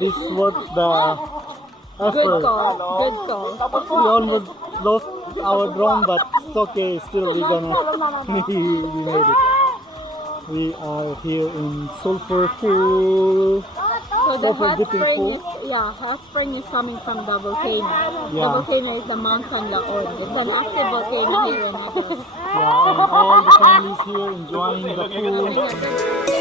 This was the Good effort. call. Good call. We almost lost our drone, but it's okay. Still, we made it. We are here in Sulphur Pool. So the Sulphur hot dipping spring pool. is hot spring is coming from the volcano. The Yeah. volcano is the Mountain Laon. It's an active volcano here in Iquitos. Yeah, and all the families here enjoying the pool.